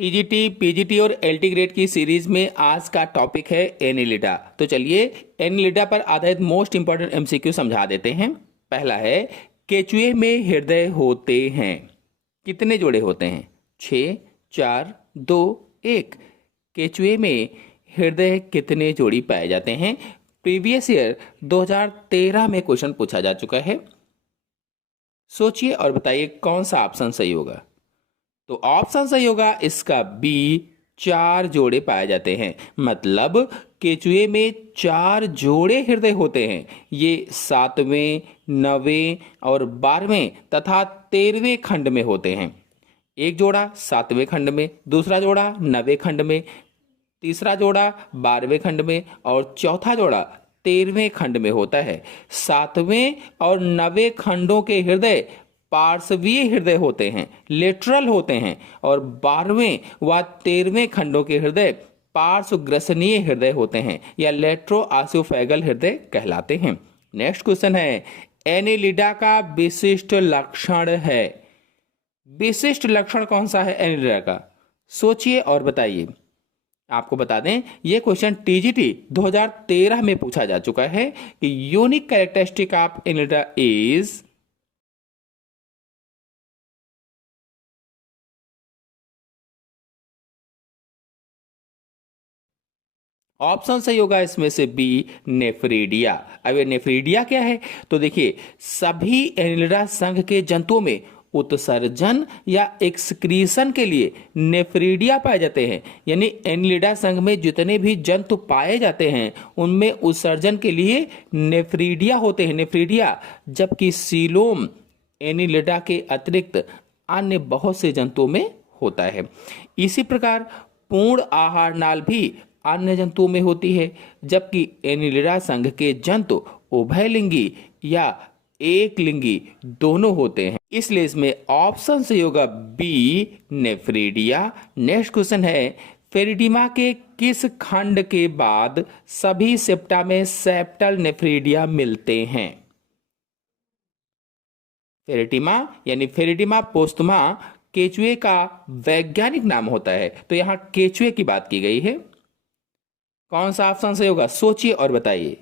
TGT, PGT और LT grade की series में आज का टॉपिक है एनिलिडा। तो चलिए एनिलिडा पर आधारित मोस्ट इंपॉर्टेंट एमसीक्यू समझा देते हैं। पहला है, केचुए में हृदय होते हैं, कितने जोड़े होते हैं? 6, 4, 2, 1। केचुए में हृदय कितने जोड़ी पाए जाते हैं? प्रीवियस ईयर 2013 में क्वेश्चन पूछा जा चुका है। सोचिए और बताइए कौन सा ऑप्शन सही होगा। तो ऑप्शन सही होगा इसका बी, 4 जोड़े पाए जाते हैं। मतलब केचुए में 4 जोड़े हृदय होते हैं। ये 7वें, 9वें और 12वें तथा 13वें खंड में होते हैं। एक जोड़ा 7वें खंड में, दूसरा जोड़ा 9वें खंड में, तीसरा जोड़ा 12वें खंड में और चौथा जोड़ा 13वें खंड में होता है। 7वें और 9वें खंडों के हृदय पार्श्वीय हृदय होते हैं, लेटरल होते हैं, और 12वें व 13वें खंडों के हृदय पार्श्वग्रसनीय हृदय होते हैं या लेट्रोआसियोफेगल हृदय कहलाते हैं। नेक्स्ट क्वेश्चन है, एनिलिडा का विशिष्ट लक्षण है। विशिष्ट लक्षण कौन सा है एनिलिडा का? सोचिए और बताइए। आपको बता दें यह क्वेश्चन टीजीटी 2013 में पूछा जा चुका है कि unique characteristic of Annelida is. Option सही होगा इसमें से बी, नेफ्रीडिया। अब ये नेफ्रीडिया क्या है? तो देखिए, सभी एनिलिडा संघ के जंतुओं में उत्सर्जन या एक्सक्रीशन के लिए नेफ्रीडिया पाए जाते हैं। यानी एनिलिडा संघ में जितने भी जंतु पाए जाते हैं उनमें उत्सर्जन के लिए नेफ्रीडिया होते हैं, नेफ्रीडिया। जबकि सीलोम एनिलिडा के अतिरिक्त अन्य बहुत से जंतुओं में होता है। इसी प्रकार पूर्ण आहार नाल भी अन्य जंतुओं में होती है। जबकि एनिलिडा संघ के जंतु उभयलिंगी या एक लिंगी दोनों होते हैं। इसलिए इसमें ऑप्शन सही होगा बी, नेफ्रीडिया। नेक्स्ट क्वेश्चन है, फेरिडिमा के किस खंड के बाद सभी सेप्टा में सेप्टल नेफ्रीडिया मिलते हैं? फेरिटिमा यानी फेरिटिमा पोस्टमा केचुए का वैज्ञानिक नाम होता है। तो यहां केचुए की बात की गई है। कौन सा ऑप्शन सही होगा? सोचिए और बताइए।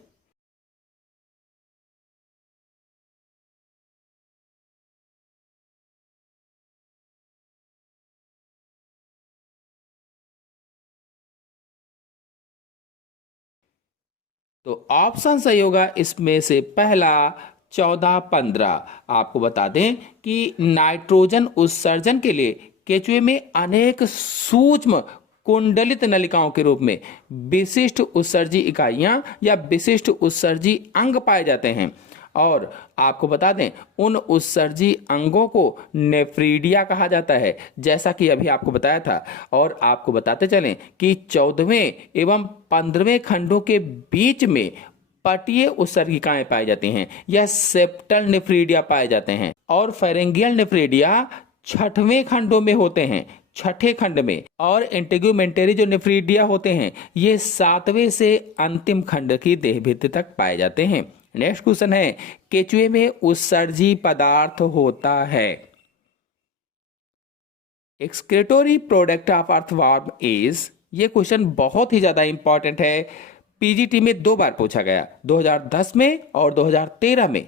तो ऑप्शन सही होगा इसमें से पहला, 14, 15। आपको बता दें कि नाइट्रोजन उत्सर्जन के लिए केचुए में अनेक सूक्ष्म कुंडलित नलिकाओं के रूप में विशिष्ट उत्सर्जी इकाइयां या विशिष्ट उत्सर्जी अंग पाए जाते हैं। और आपको बता दें उन उत्सर्जी अंगों को नेफ्रीडिया कहा जाता है, जैसा कि अभी आपको बताया था। और आपको बताते चलें कि 14वें एवं 15वें खंडों के बीच में पटीय उत्सर्गिकाएं पाई जाती हैं या सेप्टल नेफ्रीडिया पाए जाते हैं। और फेरेंगियल नेफ्रीडिया 6वें खंडों में होते हैं, 6ठे खंड में। और इंटेगुमेंटरी जो नेफ्रीडिया होते हैं ये 7वें से अंतिम खंड की देहभित्ति तक पाए जाते हैं। नेक्स्ट क्वेश्चन है, केचुए में उत्सर्जी पदार्थ होता है। एक्सक्रेटोरी प्रोडक्ट ऑफ अर्थवर्म इज। ये क्वेश्चन बहुत ही ज्यादा इंपॉर्टेंट है, पीजीटी में 2 बार पूछा गया, 2010 में और 2013 में।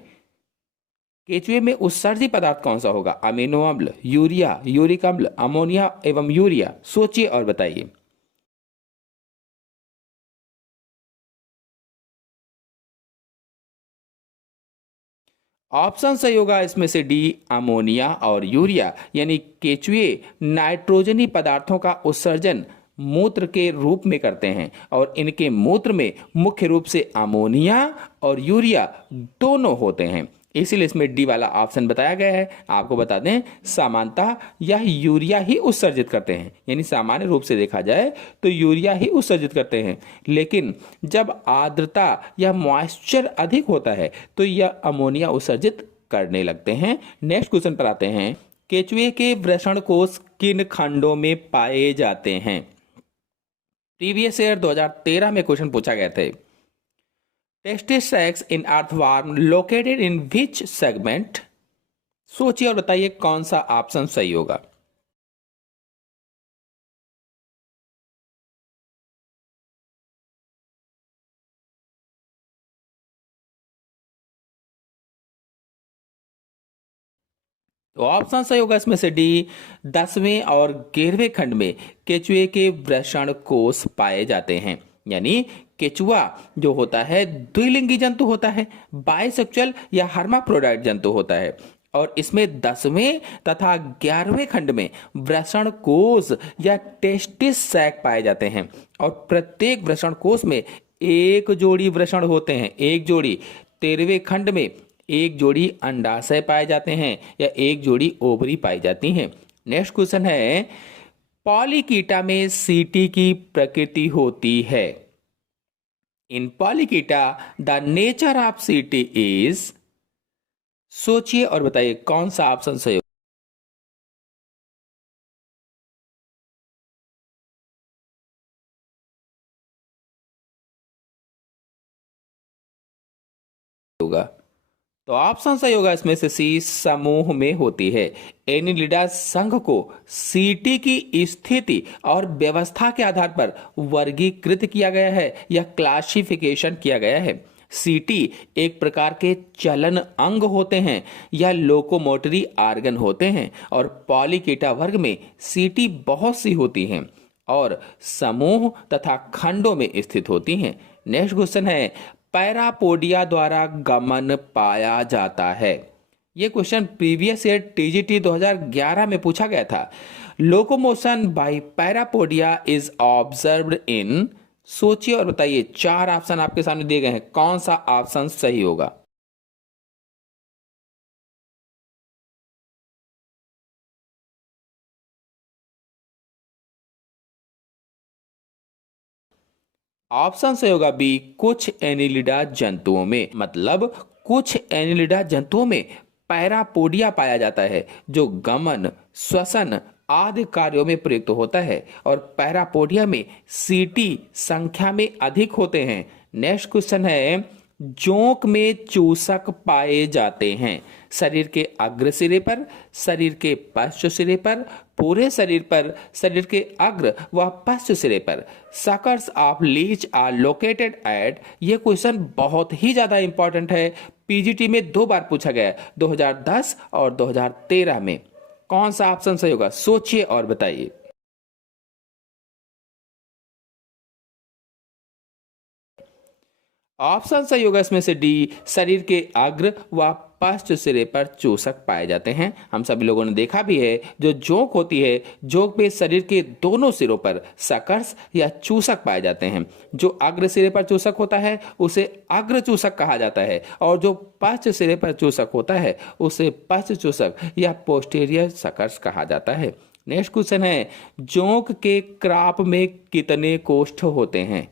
केचुए में उत्सर्जी पदार्थ कौन सा होगा? अमीनो अम्ल, यूरिया, यूरिक अम्ल, अमोनिया एवं यूरिया। सोचिए और बताइए। ऑप्शन सही होगा इसमें से डी, अमोनिया और यूरिया। यानी केचुए नाइट्रोजनी पदार्थों का उत्सर्जन मूत्र के रूप में करते हैं और इनके मूत्र में मुख्य रूप से अमोनिया और यूरिया दोनों होते हैं। इसीलिए इसमें डी वाला ऑप्शन बताया गया है। आपको बता दें सामान्यतः यह यूरिया ही उत्सर्जित करते हैं, यानी सामान्य रूप से देखा जाए तो यूरिया ही उत्सर्जित करते हैं। लेकिन जब आर्द्रता या मॉइस्चर अधिक होता है तो यह अमोनिया उत्सर्जित करने लगते हैं। नेक्स्ट क्वेश्चन पर आते हैं, केचुए के वृषण कोष किन खंडों में पाए जाते हैं? प्रीवियस ईयर 2013 में क्वेश्चन पूछा गया था। Testis sacs in earthworm located in which segment? सोचिए और बताइए कौन सा ऑप्शन सही होगा। तो ऑप्शन सही होगा इसमें से डी। 10वें और 11वें खंड में केचुए के वृषण कोष पाए जाते हैं। यानी केचुआ जो होता है द्विलिंगी जंतु होता है, बाइसेक्सुअल या हर्माफ्रोडाइट जंतु होता है। और इसमें 10वें तथा 11वें खंड में वृषण कोष या टेस्टिस सैक पाए जाते हैं। और प्रत्येक वृषण कोष में एक जोड़ी वृषण होते हैं, एक जोड़ी। 13वें खंड में एक जोड़ी अंडाशय पाए जाते हैं या एक जोड़ी ओवरी पाई जाती हैं। नेक्स्ट क्वेश्चन है, पॉलीकीटा में सीटी की प्रकृति होती है। इन पॉलीकीटा द नेचर ऑफ सीटी इज। सोचिए और बताइए कौन सा ऑप्शन सही होगा। तो ऑप्शन सही होगा इसमें से सी, समूह में होती है। एनिलिडा संघ को सीटी की स्थिति और व्यवस्था के आधार पर वर्गीकृत किया गया है या क्लासिफिकेशन किया गया है। सीटी एक प्रकार के चलन अंग होते हैं या लोकोमोटरी आर्गन होते हैं। और पॉलीकीटा वर्ग में सीटी बहुत सी होती हैं और समूह तथा खंडों में स्थित होती हैं। नेक्स्ट क्वेश्चन है, पैरापोडिया द्वारा गमन पाया जाता है। यह क्वेश्चन प्रीवियस ईयर टीजीटी 2011 में पूछा गया था। Locomotion by parapodia is observed in. सोचिए और बताइए, 4 ऑप्शन आपके सामने दिए गए हैं, कौन सा ऑप्शन सही होगा। ऑप्शन सही होगा बी, कुछ एनिलिडा जंतुओं में। मतलब कुछ एनिलिडा जंतुओं में पैरापोडिया पाया जाता है जो गमन, श्वसन आदि कार्यों में प्रयुक्त होता है। और पैरापोडिया में सीटी संख्या में अधिक होते हैं। नेक्स्ट क्वेश्चन है, जोंक में चूसक पाए जाते हैं। शरीर के अग्र सिरे पर, शरीर के पश्च सिरे पर, पूरे शरीर पर, शरीर के अग्र व पश्च सिरे पर। Suckers of leech are located at. ये क्वेश्चन बहुत ही ज्यादा इंपॉर्टेंट है, पीजीटी में 2 बार पूछा गया, 2010 और 2013 में। कौन सा ऑप्शन सही होगा, सोचिए और बताइए। ऑप्शन सही होगा इसमें से डी, शरीर के अग्र व पश्च सिरे पर चूसक पाए जाते हैं। हम सभी लोगों ने देखा भी है, जो जोंक होती है, जोंक में शरीर के दोनों सिरों पर सकर्स या चूसक पाए जाते हैं। जो अग्र सिरे पर चूसक होता है उसे अग्र चूसक कहा जाता है, और जो पश्च सिरे पर चूसक होता है उसे पश्च चूसक या पोस्टीरियर सकर्स कहा जाता है। नेक्स्ट क्वेश्चन है, जोंक के क्राप में कितने कोष्ठ होते हैं।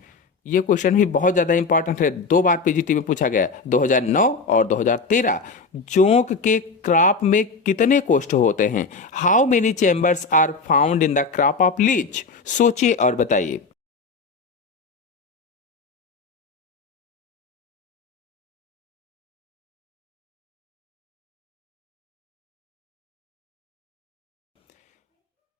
ये क्वेश्चन भी बहुत ज्यादा इंपॉर्टेंट है, 2 बार पीजीटी में पूछा गया, 2009 और 2013। जोंक के क्राप में कितने कोष्ठ होते हैं। How many chambers are found in the crop of leech. सोचिए और बताइए।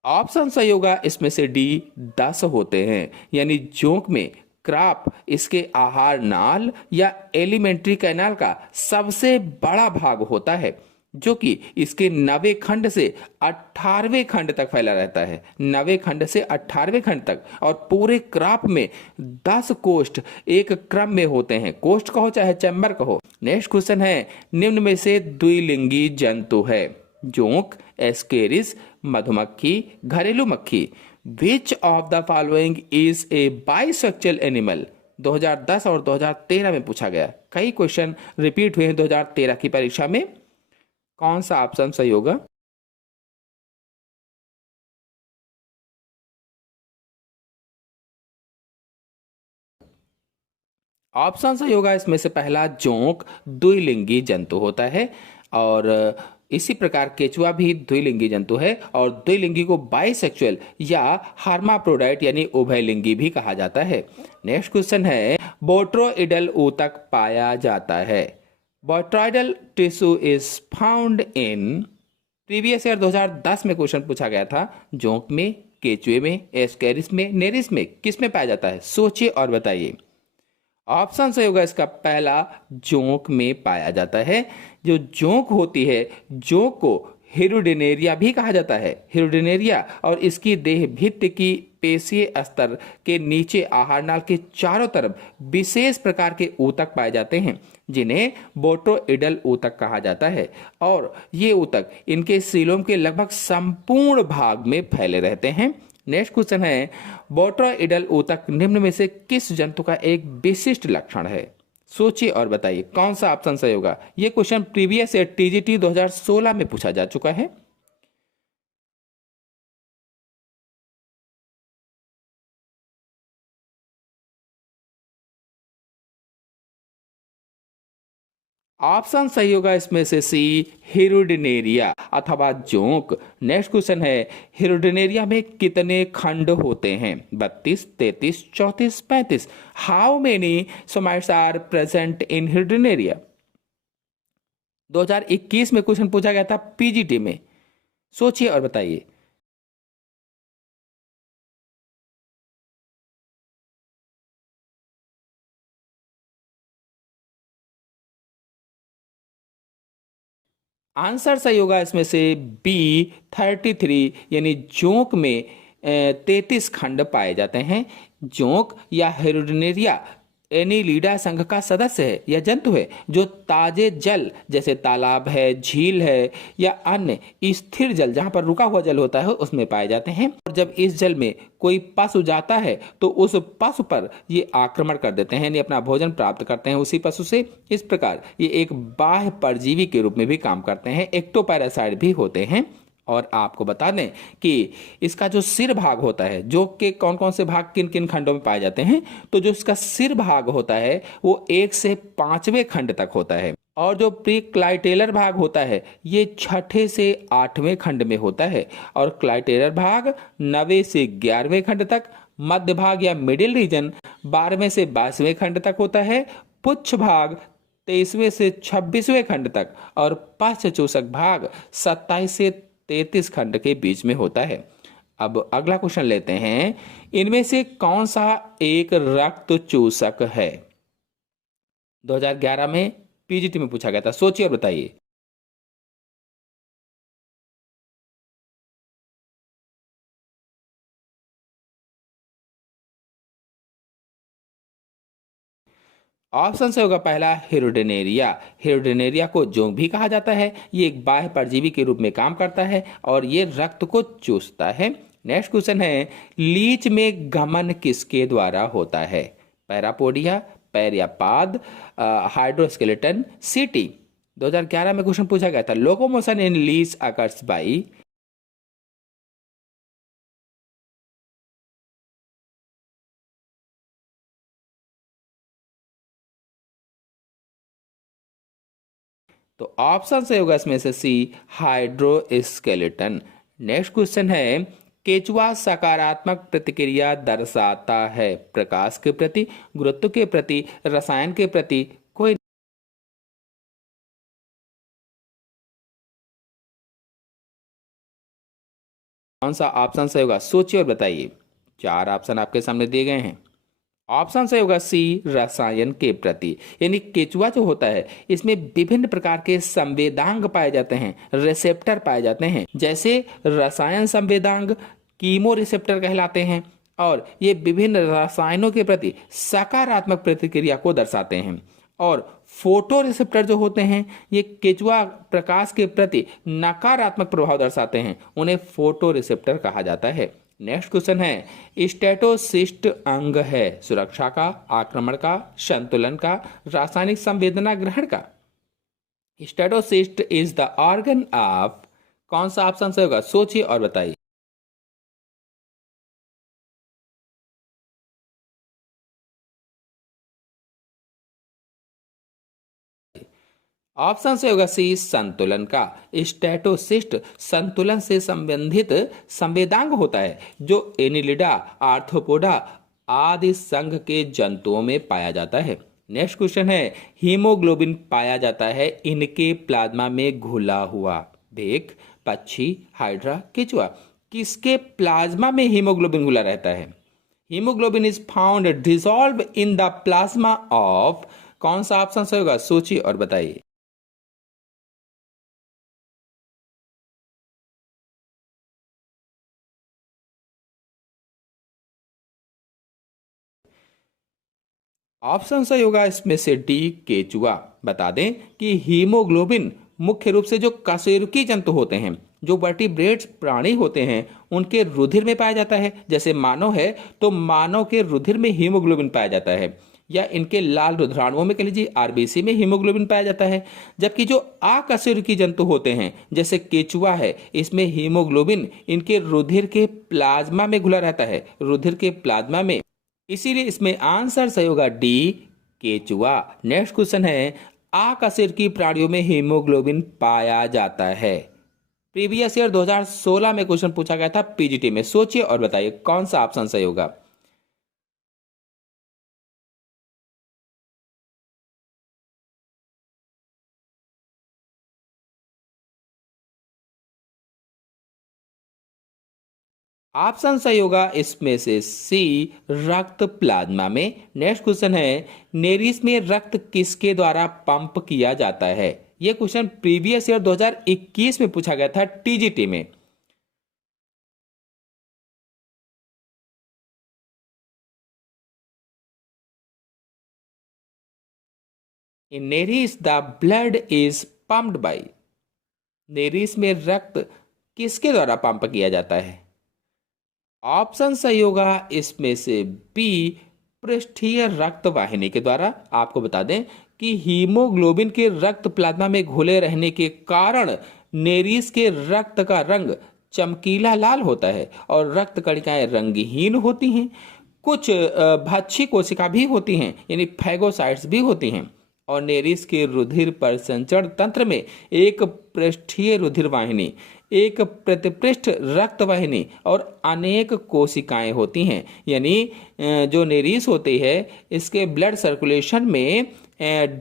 ऑप्शन सही होगा इसमें से डी, 10 होते हैं। यानी जोंक में क्राप इसके आहार नाल या एलिमेंट्री कैनाल का सबसे बड़ा भाग होता है, जो कि इसके 9वें खंड से 18वें खंड तक फैला रहता है। 9वें खंड से 18वें खंड तक। और पूरे क्राप में 10 कोष्ठ एक क्रम में होते हैं, कोष्ठ कहो चाहे चैम्बर कहो। नेक्स्ट क्वेश्चन है, निम्न में से द्विलिंगी जंतु है। जोंक, एस्केरिस, मधुमक्खी, घरेलू मक्खी। Which of the following is a bisexual animal. 2010 और 2013 में पूछा गया, कई क्वेश्चन रिपीट हुए हैं 2013 की परीक्षा में। कौन सा ऑप्शन सही होगा। ऑप्शन सही होगा इसमें से पहला, जोंक द्विलिंगी जंतु होता है। और इसी प्रकार केचुआ भी द्विलिंगी जंतु है, और द्विलिंगी को बाइसेक्सुअल या हार्माप्रोडाइट यानी उभयलिंगी भी कहा जाता है। नेक्स्ट क्वेश्चन है, बोट्रोइडल ऊतक पाया जाता है। Botryoidal tissue is found in. Previous year 2010 में क्वेश्चन पूछा गया था, जोंक में, केचुए में, एस्केरिस में, नेरिस में, किस में पाया जाता है। सोचिए और बताइए। ऑप्शन सही होगा इसका पहला, जोंक में पाया जाता है। जो जोंक होती है, जोंक को हिरुडिनेरिया भी कहा जाता है। हिरुडिनेरिया और इसकी देह भित्ति की पेशीय स्तर के नीचे आहार नाल के चारों तरफ विशेष प्रकार के ऊतक पाए जाते हैं जिन्हें बोट्रोइडल ऊतक कहा जाता है और ये ऊतक इनके सीलोम के लगभग संपूर्ण भाग में फैले रहते हैं। नेक्स्ट क्वेश्चन है, बोट्रोइडल ऊतक निम्न में से किस जंतु का एक विशिष्ट लक्षण है? सोचिए और बताइए कौन सा ऑप्शन सही होगा। यह क्वेश्चन प्रीवियस ईयर टीजीटी 2016 में पूछा जा चुका है। ऑप्शन सही होगा इसमें से सी, हिरुडिनेरिया अथवा जोंक। नेक्स्ट क्वेश्चन है, हिरुडिनेरिया में कितने खंड होते हैं? 32, 33, 34, 35। How many somites are present in Hirudinaria? 2021 में क्वेश्चन पूछा गया था पीजीटी में। सोचिए और बताइए। आंसर सही होगा इसमें से बी, 33, यानी जोंक में 33 खंड पाए जाते हैं। जोंक या हिरुडिनेरिया एनिलिडा संघ का सदस्य है या जंतु है जो ताजे जल जैसे तालाब है, झील है या अन्य स्थिर जल जहां पर रुका हुआ जल होता है उसमें पाए जाते हैं। और जब इस जल में कोई पशु जाता है तो उस पशु पर ये आक्रमण कर देते हैं, यानी अपना भोजन प्राप्त करते हैं उसी पशु से। इस प्रकार ये एक बाह्य परजीवी के रूप में भी काम करते हैं। एक्टोपैरासाइट भी होते हैं। और आपको बता दें कि इसका जो सिर भाग होता है, जो के कौन कौन से भाग किन किन खंडों में पाए जाते हैं, तो जो इसका सिर भाग होता है वो 1 से 5वें खंड तक होता है और जो प्रीक्लाइटेलर भाग होता है ये 6ठे से 8वें खंड में होता है और क्लाइटेलर भाग 9वें से 11वें खंड तक, मध्य भाग या मिडिल रीजन 12वें से 22वें खंड तक होता है, पुच्छ भाग 23वें से 26वें खंड तक और पश्च चूसक भाग 27 से 33 खंड के बीच में होता है। अब अगला क्वेश्चन लेते हैं, इनमें से कौन सा एक रक्त चूसक है? 2011 में पीजीटी में पूछा गया था। सोचिए और बताइए। ऑप्शन से होगा पहला, हिरुडिनेरिया। हिरुडिनेरिया को जोंक भी कहा जाता है। ये एक बाह्य परजीवी के रूप में काम करता है और ये रक्त को चूसता है। नेक्स्ट क्वेश्चन है, लीच में गमन किसके द्वारा होता है? पैरापोडिया, पैर या पाद, हाइड्रोस्केलेटन, सीटी। 2011 में क्वेश्चन पूछा गया था, locomotion in leech occurs by. तो ऑप्शन से होगा इसमें से सी, हाइड्रोस्केलेटन। नेक्स्ट क्वेश्चन है, केचुआ सकारात्मक प्रतिक्रिया दर्शाता है प्रकाश के प्रति, गुरुत्व के प्रति, रसायन के प्रति, कोई? कौन सा ऑप्शन सही होगा? सोचिए और बताइए। 4 ऑप्शन आपके सामने दिए गए हैं। ऑप्शन सही होगा सी, रसायन के प्रति। यानी केचुआ जो होता है इसमें विभिन्न प्रकार के संवेदांग पाए जाते हैं, रिसेप्टर पाए जाते हैं, जैसे रसायन संवेदांग कीमो रिसेप्टर कहलाते हैं और ये विभिन्न रसायनों के प्रति सकारात्मक प्रतिक्रिया को दर्शाते हैं। और फोटो रिसेप्टर जो होते हैं ये केचुआ प्रकाश के प्रति नकारात्मक प्रभाव दर्शाते हैं, उन्हें फोटो रिसेप्टर कहा जाता है। नेक्स्ट क्वेश्चन है, स्टेटोसिस्ट अंग है सुरक्षा का, आक्रमण का, संतुलन का, रासायनिक संवेदना ग्रहण का? Statocyst is the organ of, कौन सा ऑप्शन सही होगा? सोचिए और बताइए। ऑप्शन से होगा सी, संतुलन का। स्टेटोसिस्ट संतुलन से संबंधित संवेदांग होता है जो एनिलिडा, आर्थ्रोपोडा आदि संघ के जंतुओं में पाया जाता है। नेक्स्ट क्वेश्चन है, हीमोग्लोबिन पाया जाता है इनके प्लाज्मा में घुला हुआ? भेक, पक्षी, हाइड्रा, केचुआ। किसके प्लाज्मा में हीमोग्लोबिन घुला रहता है? Haemoglobin is found dissolve in the plasma of, कौन सा ऑप्शन सही होगा? सोचिए और बताइए। ऑप्शन सही होगा इसमें से डी, केचुआ। बता दें कि हीमोग्लोबिन मुख्य रूप से जो कशेरुकी जंतु होते हैं, जो वर्टिब्रेट्स प्राणी होते हैं, उनके रुधिर में पाया जाता है। जैसे मानव है तो मानव के रुधिर में हीमोग्लोबिन पाया जाता है, या इनके लाल रुधिराणुओं में कह लीजिए आरबीसी में हीमोग्लोबिन पाया जाता है। जबकि जो अकशेरुकी जंतु होते हैं जैसे केचुआ है, इसमें हीमोग्लोबिन इनके रुधिर के प्लाज्मा में घुला रहता है, रुधिर के प्लाज्मा में। इसीलिए इसमें आंसर सही होगा डी, केचुआ। नेक्स्ट क्वेश्चन है, अकशेरुकी प्राणियों में हीमोग्लोबिन पाया जाता है। प्रीवियस ईयर 2016 में क्वेश्चन पूछा गया था पीजीटी में। सोचिए और बताइए कौन सा ऑप्शन सही होगा। ऑप्शन सही होगा इसमें से सी, रक्त प्लाज्मा में। नेक्स्ट क्वेश्चन है, नेरिस में रक्त किसके द्वारा पंप किया जाता है। यह क्वेश्चन प्रीवियस ईयर 2021 में पूछा गया था टीजीटी में। In nereis the blood is pumped by. Nereis में रक्त किसके द्वारा पंप किया जाता है। ऑप्शन सही होगा इसमें से बी, पृष्ठीय रक्त वाहिनी के द्वारा। आपको बता दें कि हीमोग्लोबिन के रक्त प्लाज्मा में घुले रहने के कारण नेरिस के रक्त का रंग चमकीला लाल होता है और रक्त कणिकाएं रंगहीन होती हैं। कुछ भक्षी कोशिका भी होती हैं, यानी फैगोसाइट्स भी होती हैं। और नेरिस के रुधिर परिसंचरण तंत्र में एक पृष्ठीय रुधिर वाहिनी, एक प्रतिपृष्ठ रक्त वाहिनी और अनेक कोशिकाएं होती हैं। यानी जो नेरिस होती है इसके ब्लड सर्कुलेशन में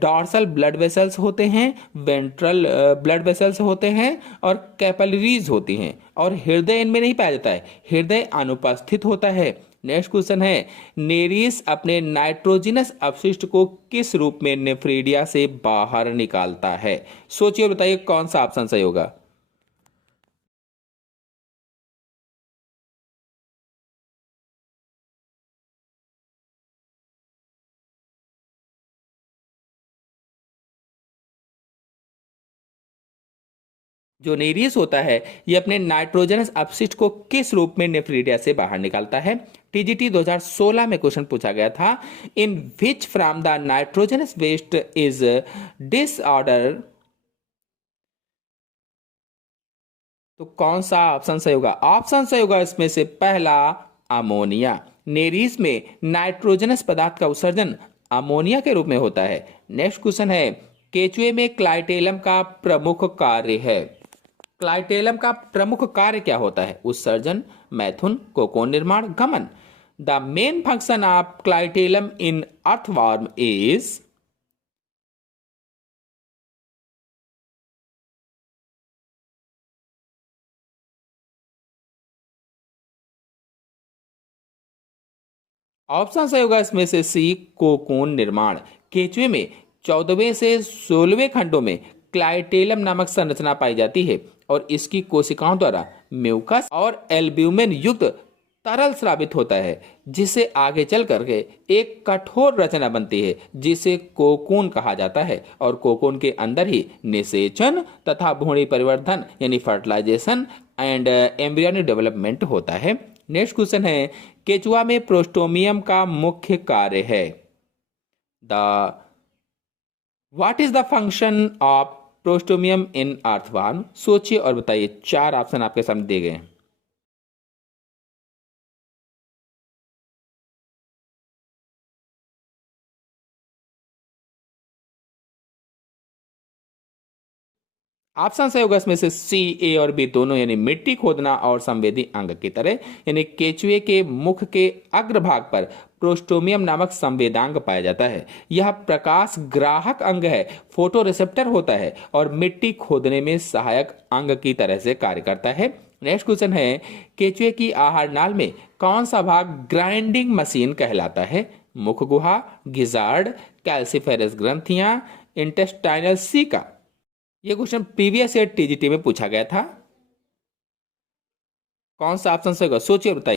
डॉर्सल ब्लड वेसल्स होते हैं, वेंट्रल ब्लड वेसल्स होते हैं और कैपिलरीज होती हैं। और हृदय इनमें नहीं पाया जाता है, हृदय अनुपस्थित होता है। नेक्स्ट क्वेश्चन है, नेरिस अपने नाइट्रोजिनस अपशिष्ट को किस रूप में नेफ्रीडिया से बाहर निकालता है। सोचिए और बताइए कौन सा ऑप्शन सही होगा। जो नेरियस होता है ये अपने नाइट्रोजनस अपशिष्ट को किस रूप में नेफ्रीडिया से बाहर निकालता है। टीजीटी 2016 में क्वेश्चन पूछा गया था, in which from the nitrogenous waste is disorder. तो कौन सा ऑप्शन सही होगा। ऑप्शन सही होगा इसमें से पहला, अमोनिया। नेरिस में नाइट्रोजनस पदार्थ का उत्सर्जन अमोनिया के रूप में होता है। नेक्स्ट क्वेश्चन है, केचुए में क्लाइटेलम का प्रमुख कार्य है। क्लाइटेलम का प्रमुख कार्य क्या होता है। उत्सर्जन, मैथुन, कोकोन निर्माण, गमन। The main function of clitellum in earthworm is. Option सही होगा इसमें से सी, कोकून निर्माण। केचुए में 14वें से 16वें खंडों में क्लाइटेलम नामक संरचना पाई जाती है और इसकी कोशिकाओं द्वारा म्यूकस और एल्ब्यूमिन युक्त तरल स्रावित होता है, जिसे आगे चल करके एक कठोर रचना बनती है जिसे कोकून कहा जाता है। और कोकून के अंदर ही निषेचन तथा भ्रूणी परिवर्धन यानी फर्टिलाइजेशन एंड एम्ब्रियोनिक डेवलपमेंट होता है। नेक्स्ट क्वेश्चन है, केचुआ में प्रोस्टोमियम का मुख्य कार्य है। The what is the function of prostomium in earthworm. सोचिए और बताइए, चार ऑप्शन आपके सामने दिए गए हैं। ऑप्शन सही होगा इसमें से सी, ए और बी दोनों, यानी मिट्टी खोदना और संवेदी अंग की तरह। यानी केचुए के मुख के अग्रभाग पर प्रोस्टोमियम नामक संवेदांग पाया जाता है। यह प्रकाश ग्राहक अंग है, फोटो रिसेप्टर होता है और मिट्टी खोदने में सहायक अंग की तरह से कार्य करता है। नेक्स्ट क्वेश्चन है, केचुए की आहार नाल में कौन सा भाग ग्राइंडिंग मशीन कहलाता है। मुख गुहा, गिजार्ड, कैल्सिफेरस ग्रंथियां, इंटेस्टाइनल सीका। ये क्वेश्चन प्रीवियस ईयर टीजीटी में पूछा गया था। कौन सा ऑप्शन सही होगा, सोचिए और बताइए।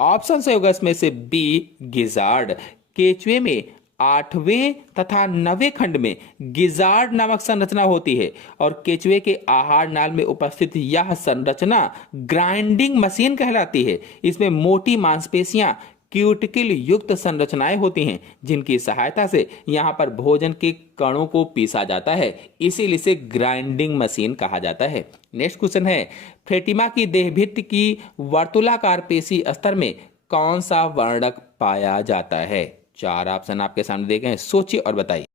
ऑप्शन सही होगा इसमें से बी गिजार्ड। केचुए में 8वें तथा 9वें खंड में गिजार्ड नामक संरचना होती है और केचुए के आहार नाल में उपस्थित यह संरचना ग्राइंडिंग मशीन कहलाती है। इसमें मोटी मांसपेशियां क्यूटिकल युक्त संरचनाएं होती हैं जिनकी सहायता से यहां पर भोजन के कणों को पीसा जाता है, इसीलिए इसे ग्राइंडिंग मशीन कहा जाता है। नेक्स्ट क्वेश्चन है, फेटिमा की देहभित्ति की वर्तुलाकार पेशी स्तर में कौन सा वर्णक पाया जाता है? 4 ऑप्शन आपके सामने देखे हैं, सोचिए और बताइए।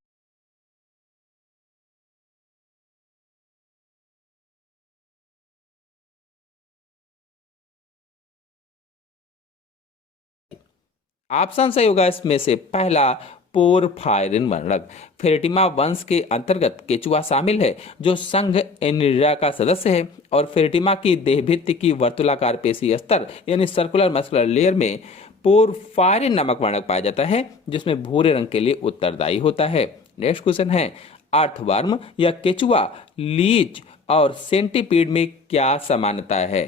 ऑप्शन सही होगा इसमें से पहला पोरफायरिन वर्णक। फेरेटिमा वंश के अंतर्गत केचुआ शामिल है जो संघ एनिलिडा का सदस्य है और फेरेटिमा की देहभित्ति की वर्तुलाकार पेशी स्तर यानी सर्कुलर मस्कुलर लेयर में पोरफायरिन नामक वर्णक पाया जाता है जिसमें भूरे रंग के लिए उत्तरदायी होता है। नेक्स्ट क्वेश्चन है, अर्थवर्म या केचुआ, लीच और सेंटीपीड में क्या समानता है?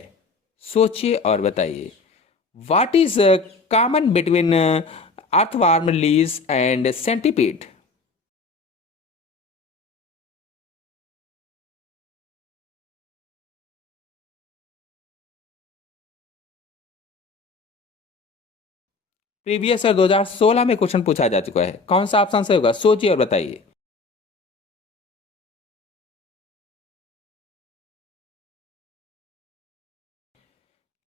सोचिए और बताइए। What is common between earthworm, leech and centipede? Previous year 2016 में क्वेश्चन पूछा जा चुका है। कौन सा ऑप्शन सही होगा? सोचिए और बताइए।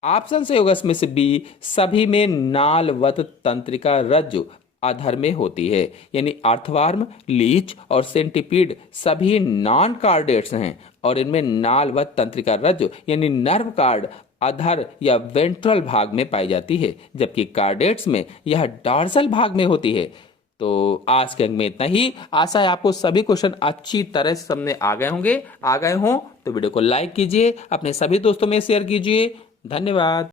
ऑप्शन सही होगा इसमें से बी, सभी में नालवत तंत्रिका रज्जु अधर में होती है, यानी अर्थवर्म, लीच और सेंटीपीड सभी नॉन कार्डेट्स हैं और इनमें नालवत तंत्रिका रज्जु यानी नर्व कार्ड अधर या वेंट्रल भाग में पाई जाती है, जबकि कार्डेट्स में यह डॉर्सल भाग में होती है। तो आज के अंक में इतना ही। आशा है आपको सभी क्वेश्चन अच्छी तरह से समझ आ गए होंगे। आ गए हों तो वीडियो को लाइक कीजिए, अपने सभी दोस्तों में शेयर कीजिए। धन्यवाद।